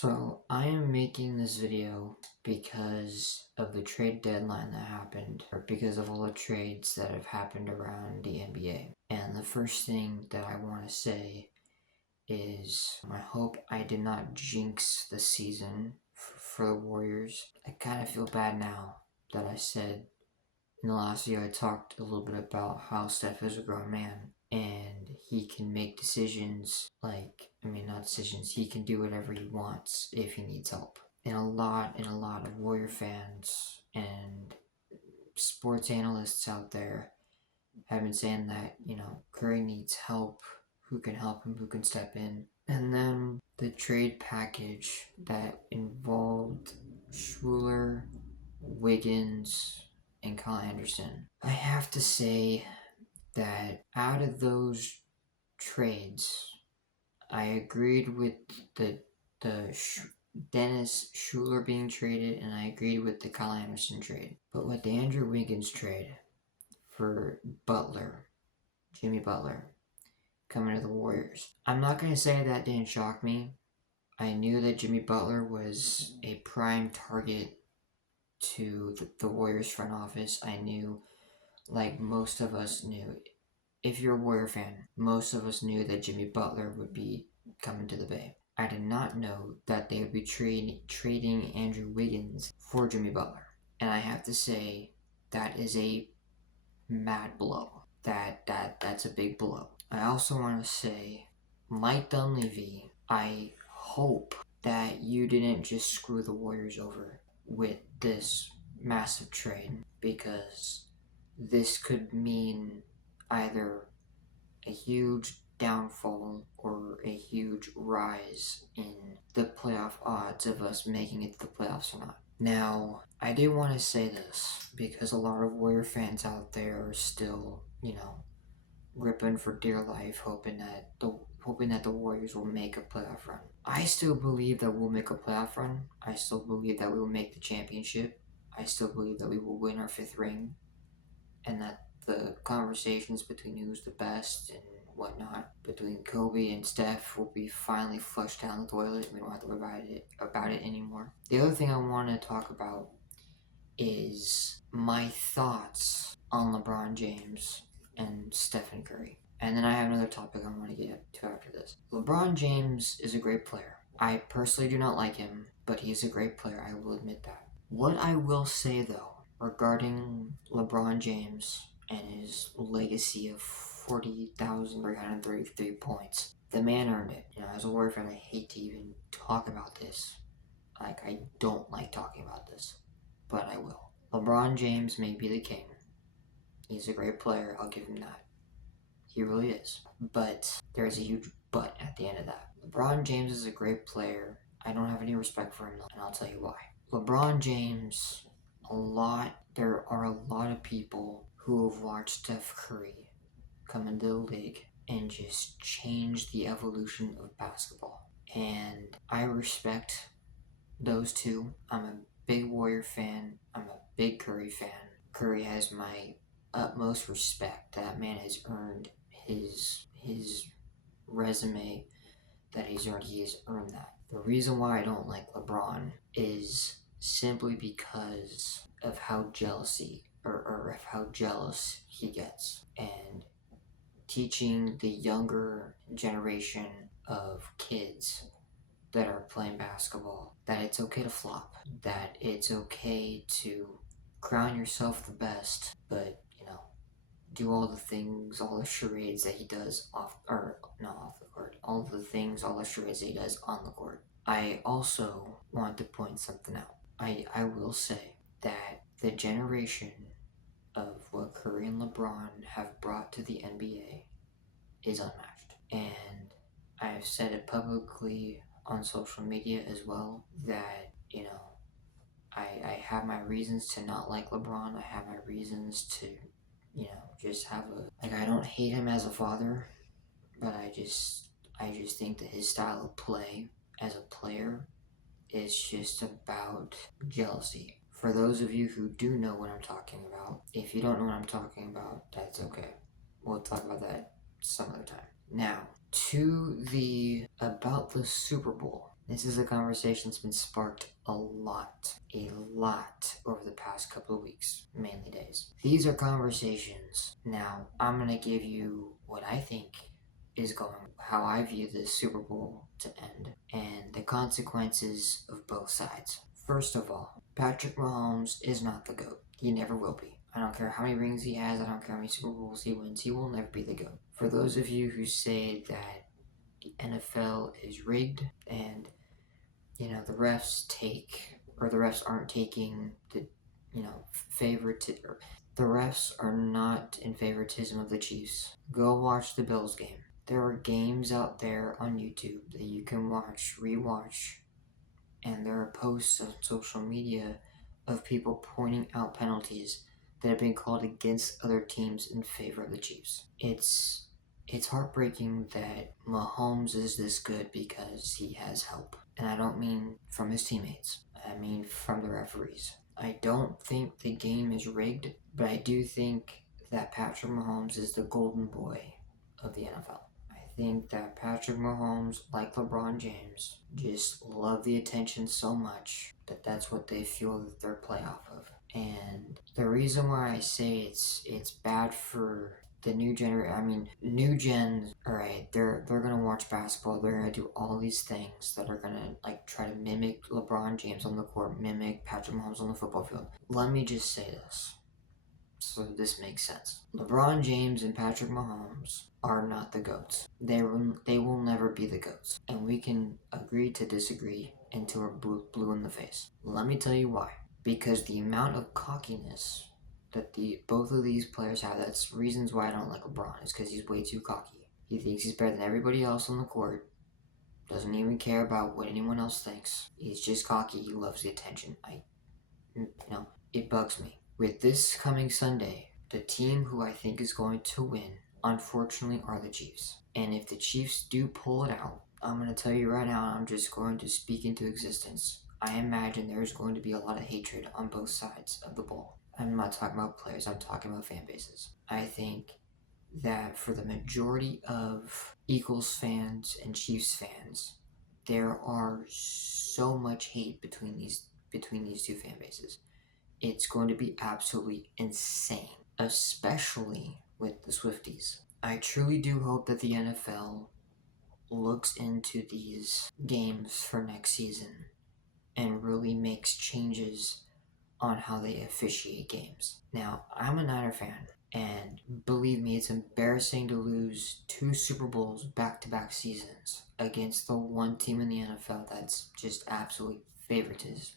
So I am making this video because of the trade deadline that happened, or because of all the trades that have happened around the NBA. And the first thing that I want to say is I hope I did not jinx the season for the Warriors. I kind of feel bad now that I said in the last video I talked a little bit about how Steph is a grown man and he can make decisions not decisions, he can do whatever he wants if he needs help. And a lot of Warrior fans and sports analysts out there have been saying that, Curry needs help, who can help him, who can step in. And then the trade package that involved Schuler, Wiggins, and Kyle Anderson. I have to say that out of those trades, I agreed with the Dennis Schuler being traded, and I agreed with the Kyle Anderson trade. But with the Andrew Wiggins trade for Jimmy Butler, coming to the Warriors, I'm not going to say that didn't shock me. I knew that Jimmy Butler was a prime target to the Warriors front office. I knew, like most of us knew, if you're a Warrior fan, most of us knew that Jimmy Butler would be coming to the Bay. I did not know that they would be trading Andrew Wiggins for Jimmy Butler. And I have to say, that is a mad blow. That's a big blow. I also want to say, Mike Dunleavy, I hope that you didn't just screw the Warriors over with this massive trade, because this could mean either a huge downfall or a huge rise in the playoff odds of us making it to the playoffs or not. Now, I do want to say this because a lot of Warrior fans out there are still, gripping for dear life, hoping that the Warriors will make a playoff run. I still believe that we'll make a playoff run. I still believe that we will make the championship. I still believe that we will win our 5th ring, and that the conversations between who's the best and whatnot between Kobe and Steph will be finally flushed down the toilet. We don't have to worry about it anymore. The other thing I want to talk about is my thoughts on LeBron James and Stephen Curry. And then I have another topic I want to get to after this. LeBron James is a great player. I personally do not like him, but he's a great player, I will admit that. What I will say though, regarding LeBron James and his legacy of 40,333 points, the man earned it. As a Warrior fan, I hate to even talk about this. I don't like talking about this, but I will. LeBron James may be the king. He's a great player, I'll give him that. He really is. But there's a huge but at the end of that. LeBron James is a great player. I don't have any respect for him, and I'll tell you why. LeBron James, there are a lot of people who have watched Steph Curry come into the league and just change the evolution of basketball. And I respect those two. I'm a big Warrior fan. I'm a big Curry fan. Curry has my utmost respect. That man has earned his resume that he's earned. He has earned that. The reason why I don't like LeBron is simply because of how jealous he gets, and teaching the younger generation of kids that are playing basketball that it's okay to flop, that it's okay to crown yourself the best, but do all the things, all the charades that he does off the court, all the charades that he does on the court. I also want to point something out. I will say that the generation of what Curry and LeBron have brought to the NBA is unmatched. And I've said it publicly on social media as well that, I have my reasons to not like LeBron. I have my reasons to, just have I don't hate him as a father, but I just think that his style of play as a player is just about jealousy. For those of you who do know what I'm talking about, if you don't know what I'm talking about, that's okay. We'll talk about that some other time. Now, about the Super Bowl. This is a conversation that's been sparked a lot over the past couple of weeks, mainly days. These are conversations. Now, I'm going to give you what I think is going, how I view this Super Bowl to end, and the consequences of both sides. First of all, Patrick Mahomes is not the GOAT. He never will be. I don't care how many rings he has, I don't care how many Super Bowls he wins, he will never be the GOAT. For those of you who say that the NFL is rigged and the refs aren't taking the the refs are not in favoritism of the Chiefs. Go watch the Bills game. There are games out there on YouTube that you can watch, rewatch, and there are posts on social media of people pointing out penalties that have been called against other teams in favor of the Chiefs. It's heartbreaking that Mahomes is this good because he has help. And I don't mean from his teammates. I mean from the referees. I don't think the game is rigged, but I do think that Patrick Mahomes is the golden boy of the NFL. I think that Patrick Mahomes, like LeBron James, just love the attention so much that that's what they feel that they're play off of. And the reason why I say it's bad for the new new gen, alright, they're gonna watch basketball, they're gonna do all these things that are gonna try to mimic LeBron James on the court, mimic Patrick Mahomes on the football field. Let me just say this so this makes sense. LeBron James and Patrick Mahomes are not the GOATs. They will never be the GOATs. And we can agree to disagree until we're blue in the face. Let me tell you why. Because the amount of cockiness that both of these players have, that's reasons why I don't like LeBron, is because he's way too cocky. He thinks he's better than everybody else on the court, doesn't even care about what anyone else thinks. He's just cocky, he loves the attention. It bugs me. With this coming Sunday, the team who I think is going to win, unfortunately, are the Chiefs. And if the Chiefs do pull it out, I'm going to tell you right now, I'm just going to speak into existence. I imagine there's going to be a lot of hatred on both sides of the ball. I'm not talking about players, I'm talking about fan bases. I think that for the majority of Eagles fans and Chiefs fans, there are so much hate between these two fan bases. It's going to be absolutely insane, especially with the Swifties. I truly do hope that the NFL looks into these games for next season and really makes changes on how they officiate games. Now, I'm a Niner fan, and believe me, it's embarrassing to lose 2 Super Bowls back-to-back seasons against the one team in the NFL that's just absolute favoritism.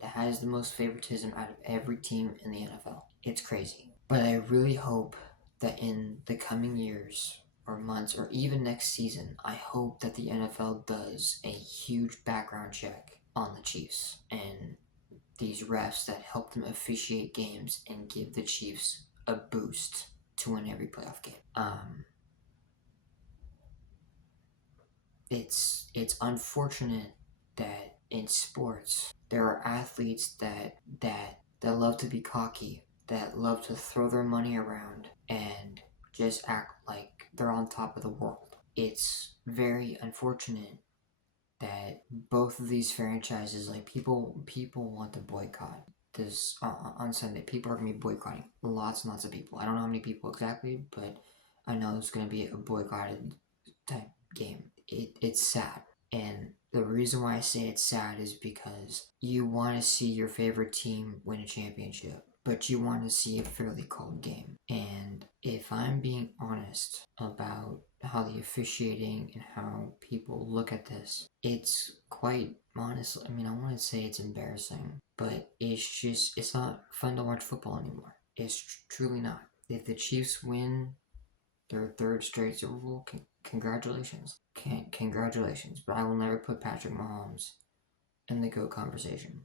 That has the most favoritism out of every team in the NFL. It's crazy. But I really hope that in the coming years or months or even next season, I hope that the NFL does a huge background check on the Chiefs and these refs that help them officiate games and give the Chiefs a boost to win every playoff game. It's unfortunate that in sports there are athletes that love to be cocky, that love to throw their money around and just act like they're on top of the world. It's very unfortunate that both of these franchises, people want to boycott this on Sunday. People are going to be boycotting lots and lots of people. I don't know how many people exactly, but I know it's going to be a boycotted type game. It's sad. And the reason why I say it's sad is because you want to see your favorite team win a championship, but you want to see a fairly called game. And if I'm being honest about how the officiating and how people look at this, it's quite honestly, I want to say it's embarrassing, but it's not fun to watch football anymore. It's truly not. If the Chiefs win their 3rd straight Super Bowl, congratulations. Congratulations, but I will never put Patrick Mahomes in the GOAT conversation.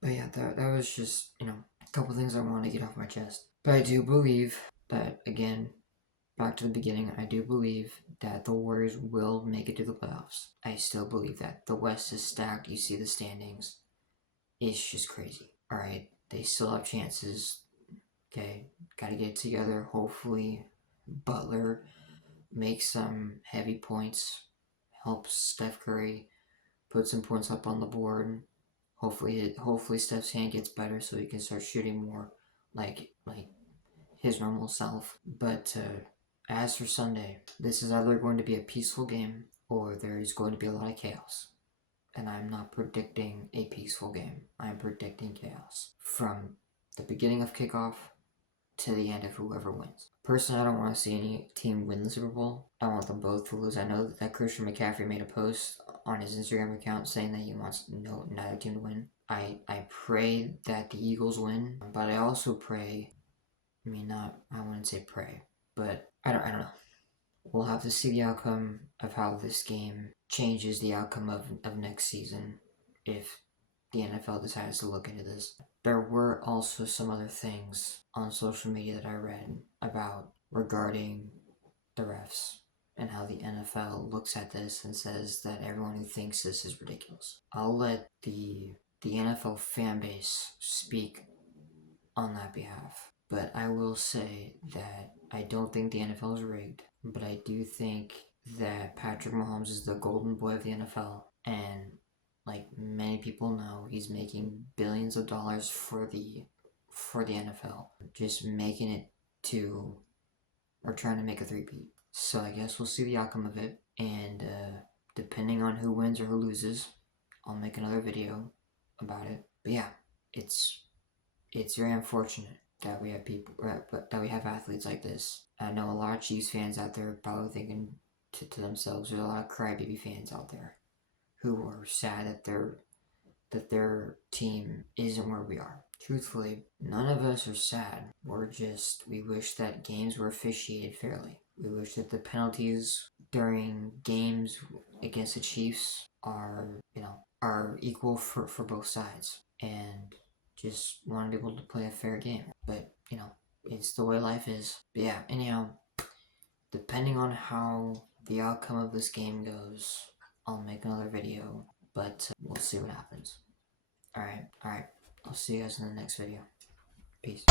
But yeah, that was just, a couple things I want to get off my chest. But I do believe that, again, back to the beginning, I do believe that the Warriors will make it to the playoffs. I still believe that. The West is stacked. You see the standings. It's just crazy. Alright, they still have chances. Okay, gotta get it together. Hopefully, Butler make some heavy points, help Steph Curry put some points up on the board. Hopefully Steph's hand gets better so he can start shooting more like his normal self. But as for Sunday, this is either going to be a peaceful game or there is going to be a lot of chaos. And I'm not predicting a peaceful game. I'm predicting chaos. From the beginning of kickoff to the end of whoever wins. Personally, I don't want to see any team win the Super Bowl. I want them both to lose. I know that Christian McCaffrey made a post on his Instagram account saying that he wants neither team to win. I pray that the Eagles win, but I also pray, I wouldn't say pray, but I don't know. We'll have to see the outcome of how this game changes the outcome of next season if the NFL decides to look into this. There were also some other things on social media that I read about regarding the refs and how the NFL looks at this and says that everyone who thinks this is ridiculous. I'll let the NFL fan base speak on that behalf. But I will say that I don't think the NFL is rigged, but I do think that Patrick Mahomes is the golden boy of the NFL, and like many people know, he's making billions of dollars for the NFL, just making it to, or trying to make a three-peat. So I guess we'll see the outcome of it, and depending on who wins or who loses, I'll make another video about it. But yeah, it's very unfortunate that we have that we have athletes like this. I know a lot of Chiefs fans out there probably thinking to themselves, there's a lot of crybaby fans out there who are sad that their team isn't where we are. Truthfully, none of us are sad. We wish that games were officiated fairly. We wish that the penalties during games against the Chiefs are equal for both sides, and just want to be able to play a fair game. But, it's the way life is. But yeah, anyhow, depending on how the outcome of this game goes, I'll make another video, but we'll see what happens. Alright, I'll see you guys in the next video. Peace.